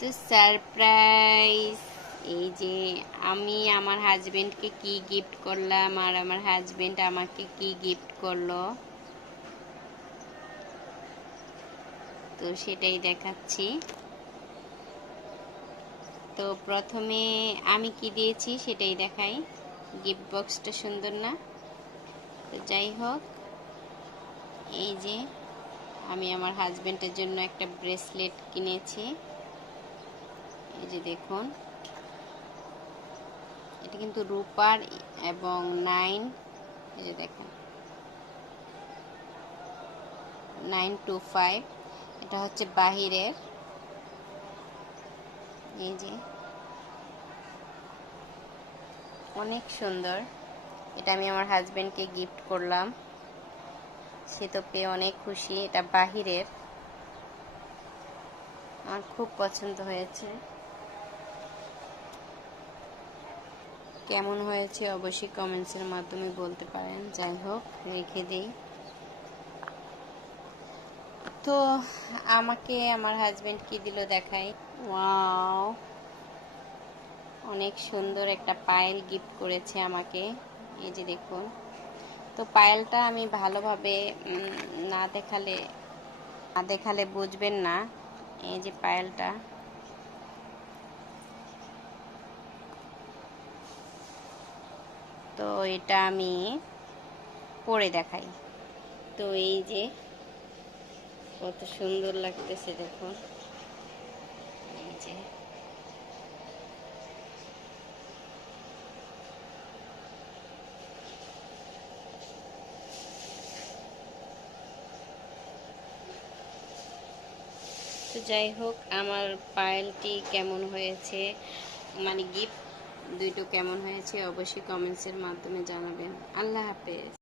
তো সারপ্রাইজ, এই যে আমি আমার হাজবেন্ডকে কি গিফট করলাম আর আমার হাজবেন্ড আমাকে কি গিফট করলো, তো সেটাই দেখাচ্ছি। তো প্রথমে আমি কি দিয়েছি সেটাই দেখাই। গিফট বক্সটা সুন্দর না? তো যাই হোক, এই যে আমি আমার হাজবেন্ডের জন্য একটা ব্রেসলেট কিনেছি। এই যে দেখুন, এটা কিন্তু রূপার এবং 9, এই যে দেখেন 925, এটা হচ্ছে বাহিরের। এই যে অনেক সুন্দর, এটা আমি আমার হাজবেন্ডকে গিফট করলাম, সে তো পেয়ে অনেক খুশি। এটা বাহিরের, আমার খুব পছন্দ হয়েছে। কেমন হয়েছে অবশ্যই কমেন্টসের মাধ্যমে বলতে পারেন। যাই হোক, রেখে দিই। তো আমাকে আমার হাজবেন্ড কি দিল দেখাই। ওয়াও, অনেক সুন্দর একটা পায়েল গিফট করেছে আমাকে। এই যে দেখুন, তো পায়েলটা আমি ভালোভাবে না দেখালে বুঝবেন না। এই যে পায়েলটা, তো এটা আমি পরে দেখাই। তো এই যে কত সুন্দর লাগতেছে দেখুন। এই যে তো যাই হোক, আমার পায়েলটি কেমন হয়েছে, মানে গিফট দুইটো কেমন হয়েছে অবশ্যই কমেন্টসের মাধ্যমে জানাবেন। আল্লাহ হাফেজ।